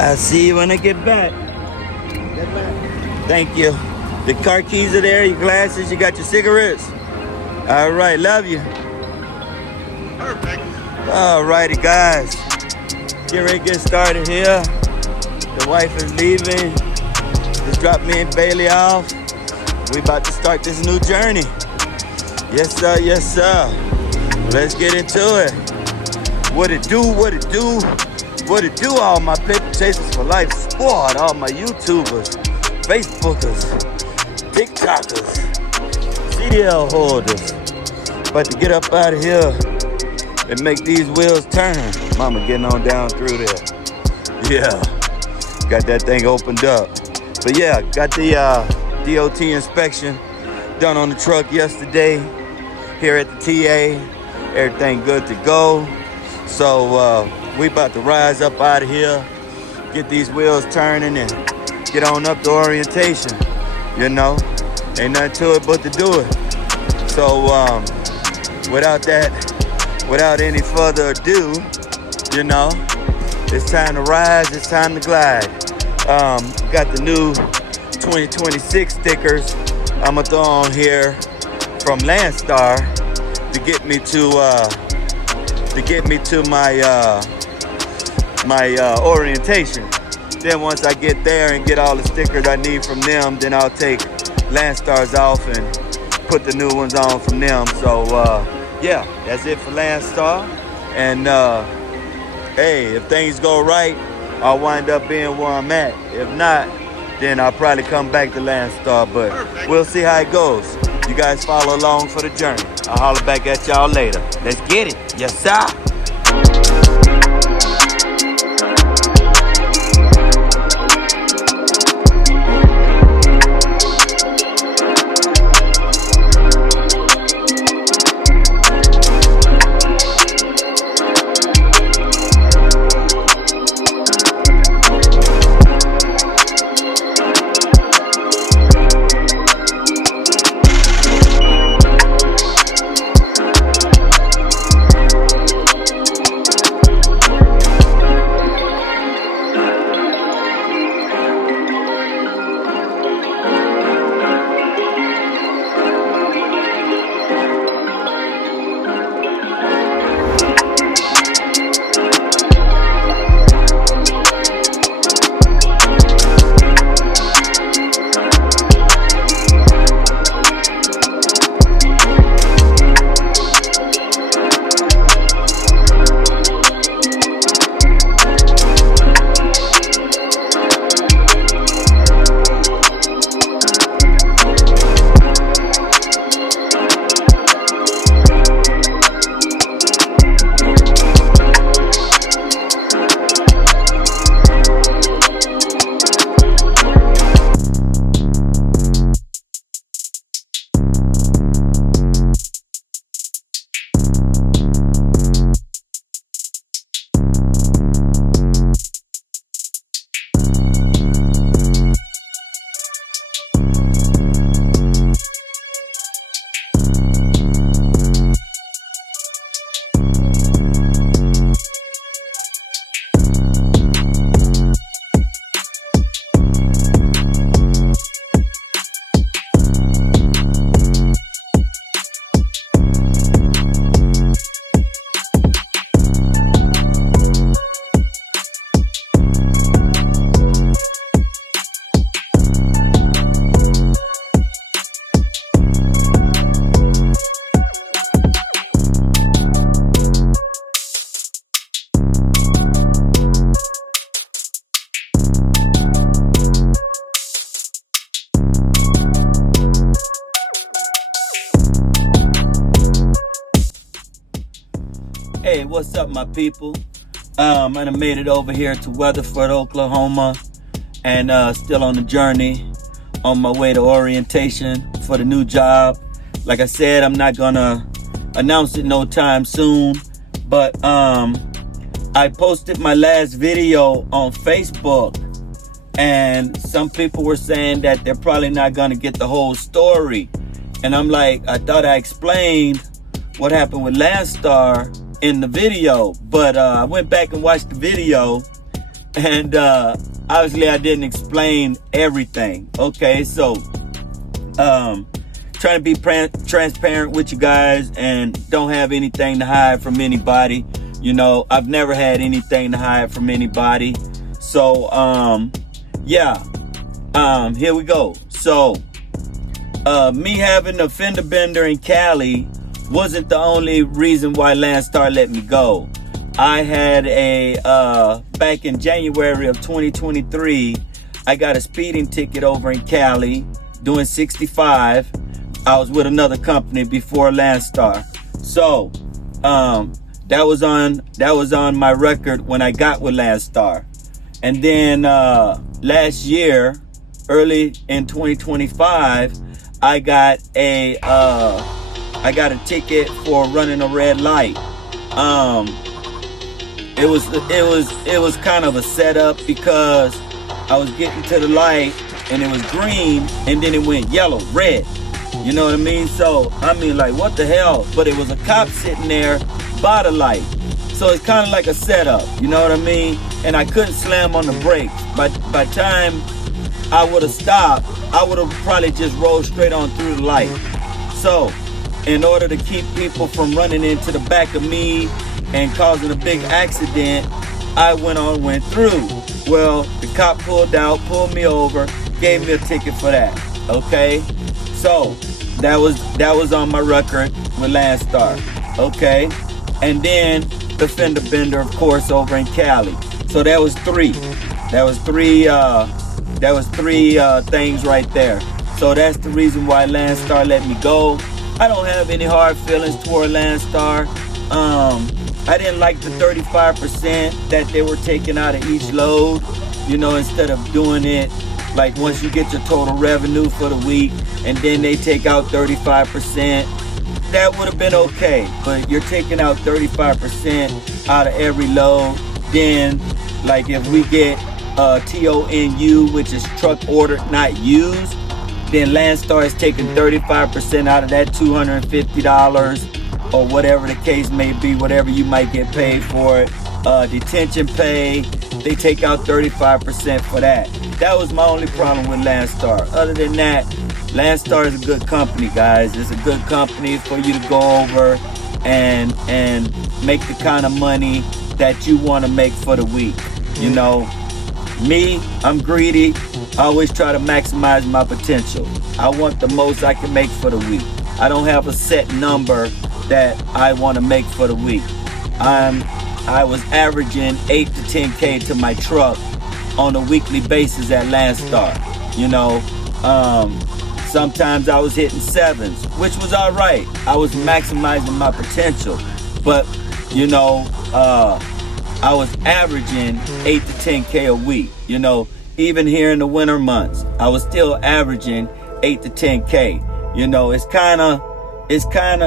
I'll see you when I get back. Thank you. The car keys are there, your glasses, you got your cigarettes. All right, love you. Perfect. All righty, guys. Get ready to get started here. The wife is leaving. Just dropped me and Bailey off. We about to start this new journey. Yes, sir, yes, sir. Let's get into it. What it do, what it do, what it do, all my paper chasers for life squad, all my YouTubers, Facebookers, TikTokers, CDL holders. About to get up out of here and make these wheels turn. Mama getting on down through there. Yeah, got that thing opened up. But yeah, got the DOT inspection done on the truck yesterday here at the TA. Everything good to go. So we about to rise up out of here, get these wheels turning and get on up to orientation. You know, ain't nothing to it but to do it. So without any further ado, you know, it's time to rise, it's time to glide. Got the new 2026 stickers I'm gonna throw on here from Landstar to get me to my orientation. Then once I get there and get all the stickers I need from them, then I'll take Landstars off and put the new ones on from them. So yeah, that's it for Landstar. And hey, if things go right, I'll wind up being where I'm at. If not, then I'll probably come back to Landstar, but perfect. We'll see how it goes. You guys follow along for the journey. I'll holler back at y'all later. Let's get it. Yes, sir. Hey, what's up, my people? I made it over here to Weatherford, Oklahoma, and still on the journey, on my way to orientation for the new job. Like I said, I'm not gonna announce it no time soon, but I posted my last video on Facebook, and some people were saying that they're probably not gonna get the whole story. And I'm like, I thought I explained what happened with Landstar in the video, but I went back and watched the video, And obviously I didn't explain everything. Okay, so trying to be transparent with you guys and don't have anything to hide from anybody. You know, I've never had anything to hide from anybody. So yeah, here we go. So me having a fender bender in Cali wasn't the only reason why Landstar let me go. I had back in January of 2023, I got a speeding ticket over in Cali doing 65. I was with another company before Landstar. So that was on my record when I got with Landstar. And then last year, early in 2025, I got a ticket for running a red light. It was kind of a setup because I was getting to the light and it was green and then it went yellow, red. You know what I mean? So I mean, like, what the hell? But it was a cop sitting there by the light. So it's kind of like a setup, you know what I mean? And I couldn't slam on the brakes. By time I would have stopped, I would have probably just rolled straight on through the light. So in order to keep people from running into the back of me and causing a big accident, I went through. Well, the cop pulled me over, gave me a ticket for that. Okay, so that was on my record with Landstar. Okay, and then the fender bender, of course, over in Cali. So that was three. That was three things right there. So that's the reason why Landstar let me go. I don't have any hard feelings toward Landstar. I didn't like the 35% that they were taking out of each load, you know, instead of doing it like once you get your total revenue for the week and then they take out 35%. That would have been okay, but you're taking out 35% out of every load. Then, like, if we get TONU, which is truck ordered not used, then Landstar is taking 35% out of that $250 or whatever the case may be, whatever you might get paid for it. Detention pay, they take out 35% for that. That was my only problem with Landstar. Other than that, Landstar is a good company, guys. It's a good company for you to go over and make the kind of money that you want to make for the week. You know, me, I'm greedy. I always try to maximize my potential. I want the most I can make for the week. I don't have a set number that I want to make for the week. I was averaging 8 to 10K to my truck on a weekly basis at Landstar. You know, sometimes I was hitting 7s, which was all right. I was maximizing my potential, but you know, I was averaging 8 to 10K a week. You know, even here in the winter months, I was still averaging 8 to 10K. You know, it's kind of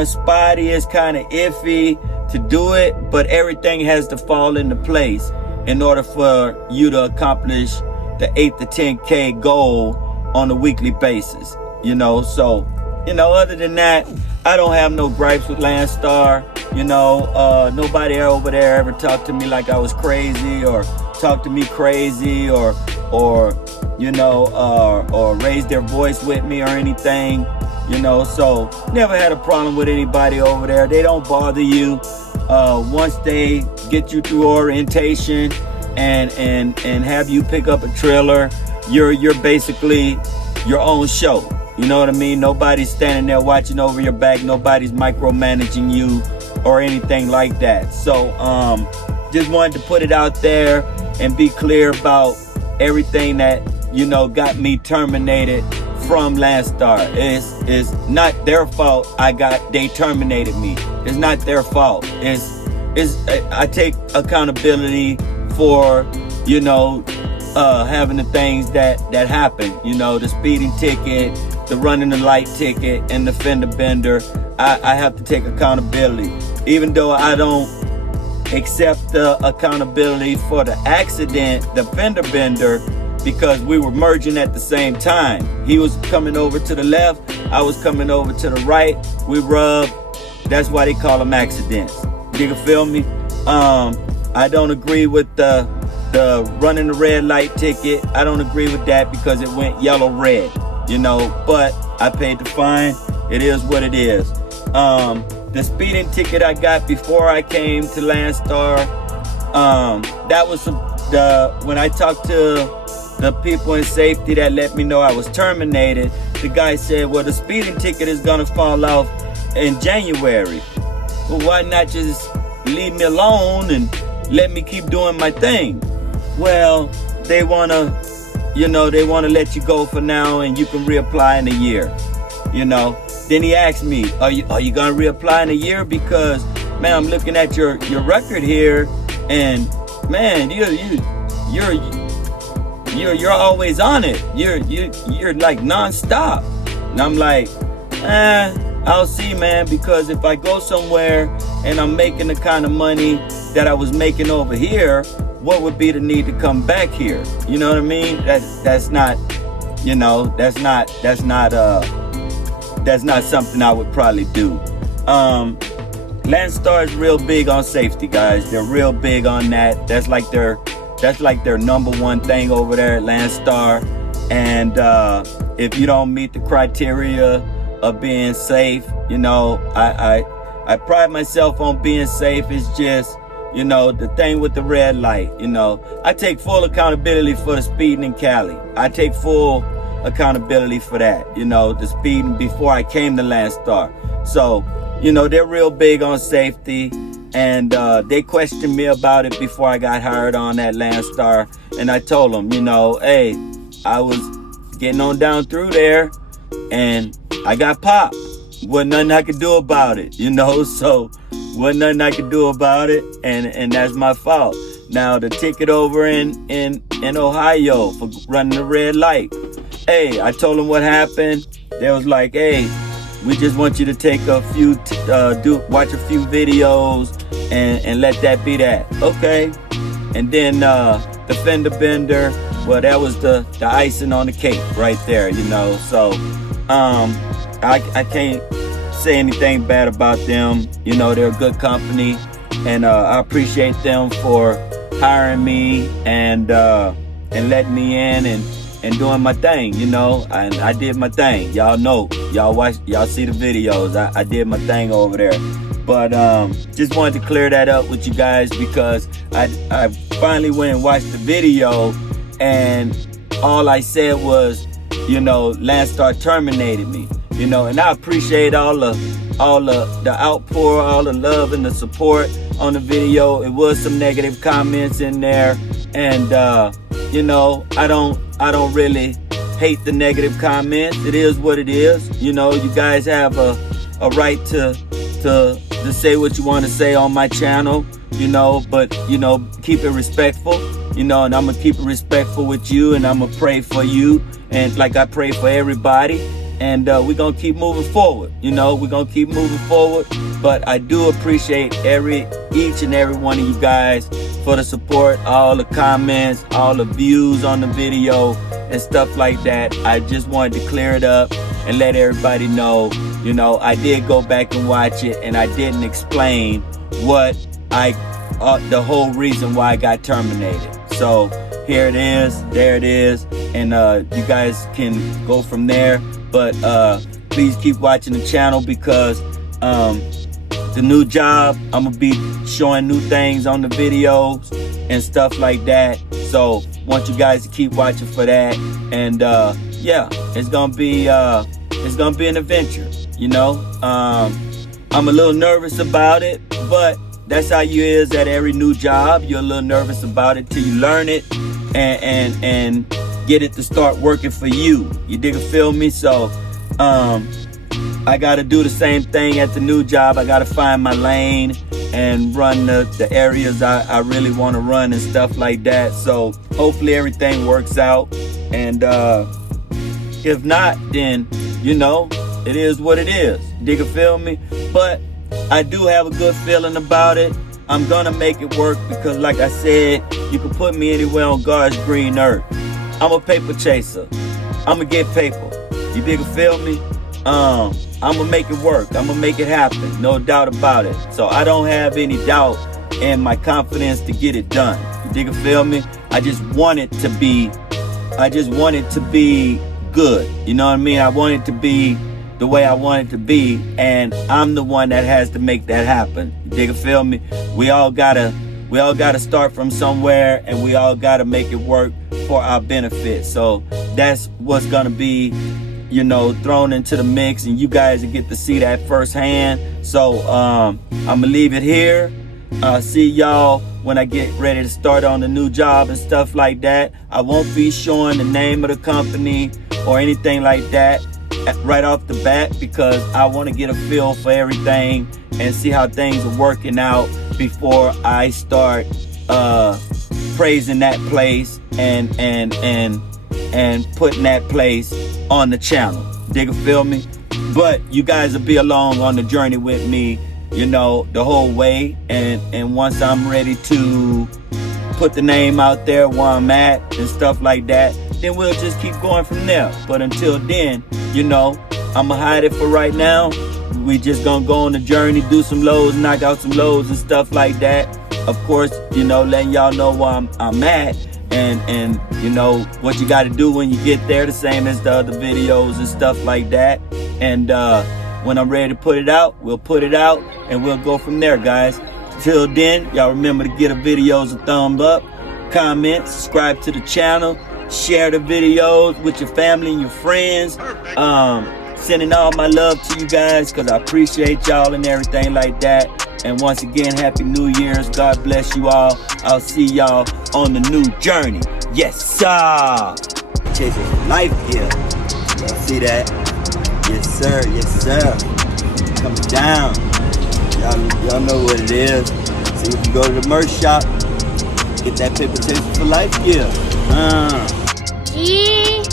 spotty, it's kind of iffy to do it, but everything has to fall into place in order for you to accomplish the 8 to 10K goal on a weekly basis. You know, so, you know, other than that, I don't have no gripes with Landstar. You know, nobody over there ever talked to me like I was crazy or talked to me crazy or you know, or raised their voice with me or anything. You know, so never had a problem with anybody over there. They don't bother you. Once they get you through orientation and have you pick up a trailer, you're basically your own show. You know what I mean? Nobody's standing there watching over your back. Nobody's micromanaging you or anything like that. So just wanted to put it out there and be clear about everything that, you know, got me terminated from Landstar. It's not their fault they terminated me. It's not their fault. I take accountability for, you know, having the things that happen. You know, the speeding ticket, the running the light ticket, and the fender bender. I have to take accountability. Even though I don't accept the accountability for the accident, the fender bender, because we were merging at the same time. He was coming over to the left, I was coming over to the right. We rubbed. That's why they call them accidents. You can feel me? I don't agree with the the running the red light ticket, I don't agree with that because it went yellow red, you know, but I paid the fine. It is what it is. The speeding ticket I got before I came to Landstar, that was when I talked to the people in safety that let me know I was terminated. The guy said, well, the speeding ticket is gonna fall off in January. Well, why not just leave me alone and let me keep doing my thing? Well, they wanna let you go for now and you can reapply in a year, you know. Then he asked me, are you gonna reapply in a year? Because, man, I'm looking at your record here, and man, you're always on it. You're like nonstop. And I'm like, I'll see, man, because if I go somewhere and I'm making the kind of money that I was making over here, what would be the need to come back here? You know what I mean? That's not something I would probably do. Landstar is real big on safety, guys. They're real big on that. That's like their number one thing over there at Landstar. And if you don't meet the criteria of being safe, you know, I pride myself on being safe. It's just, you know, the thing with the red light, you know, I take full accountability for the speeding in Cali. I take full accountability for that, you know, the speeding before I came to Landstar. So, you know, they're real big on safety, and they questioned me about it before I got hired on at Landstar, and I told them, you know, hey, I was getting on down through there, and I got popped. Wasn't nothing I could do about it, you know, so wasn't nothing I could do about it, and that's my fault. Now, the ticket over in Ohio for running the red light, hey, I told them what happened. They was like, hey, we just want you to take a few, watch a few videos and let that be that. Okay. And then the fender bender, well, that was the icing on the cake right there, you know. So I can't say anything bad about them. You know, they're a good company, and I appreciate them for hiring me and letting me in and doing my thing, you know. And I did my thing. Y'all know, y'all see the videos. I did my thing over there. But just wanted to clear that up with you guys, because I finally went and watched the video, and all I said was, you know, Landstar terminated me, you know. And I appreciate all the outpour, all the love and the support on the video. It was some negative comments in there, and you know, I don't really hate the negative comments. It is what it is. You know, you guys have a right to say what you want to say on my channel, you know, but, you know, keep it respectful, you know, and I'm going to keep it respectful with you, and I'm going to pray for you, and like I pray for everybody, and we're going to keep moving forward, you know, we're going to keep moving forward. But I do appreciate each and every one of you guys for the support, all the comments, all the views on the video and stuff like that. I just wanted to clear it up and let everybody know, you know, I did go back and watch it, and I didn't explain what the whole reason why I got terminated. So here it is, there it is, and you guys can go from there. But please keep watching the channel, because the new job, I'm gonna be showing new things on the videos and stuff like that. So want you guys to keep watching for that. And yeah, it's gonna be an adventure, you know. I'm a little nervous about it, but that's how you is at every new job. You're a little nervous about it till you learn it and get it to start working for you. You dig or feel me? So I gotta do the same thing at the new job. I gotta find my lane and run the areas I really want to run and stuff like that. So hopefully everything works out, and if not, then, you know, it is what it is. Dig or feel me? But I do have a good feeling about it. I'm gonna make it work, because like I said, you can put me anywhere on God's green earth. I'm a paper chaser. I'm gonna get paper. You dig or feel me? I'm gonna make it work. I'm gonna make it happen, no doubt about it. So I don't have any doubt in my confidence to get it done. You dig or feel me? I just want it to be good. You know what I mean? I want it to be the way I want it to be, and I'm the one that has to make that happen. You dig or feel me? We all gotta start from somewhere, and we all gotta make it work for our benefit. So that's what's gonna be, you know, thrown into the mix, and you guys will get to see that firsthand. So I'm gonna leave it here. See y'all when I get ready to start on the new job and stuff like that. I won't be showing the name of the company or anything like that right off the bat, because I want to get a feel for everything and see how things are working out before I start praising that place and putting that place on the channel. Dig or feel me? But you guys will be along on the journey with me, you know, the whole way. And once I'm ready to put the name out there where I'm at and stuff like that, then we'll just keep going from there. But until then, you know, I'ma hide it for right now. We just gonna go on the journey, do some loads, knock out some loads and stuff like that. Of course, you know, letting y'all know where I'm at, and you know what you got to do when you get there, the same as the other videos and stuff like that. And when I'm ready to put it out, we'll put it out, and we'll go from there, guys. Till then, y'all remember to give the videos a thumb up, comment, subscribe to the channel, share the videos with your family and your friends. Sending all my love to you guys, because I appreciate y'all and everything like that. And once again, Happy New Year's. God bless you all. I'll see y'all on the new journey. Yes, sir. Chasing life here. Y'all see that? Yes, sir. Yes, sir. Coming down. Y'all know what it is. See if you go to the merch shop, get that paper chasing for life gear. G-DAWG.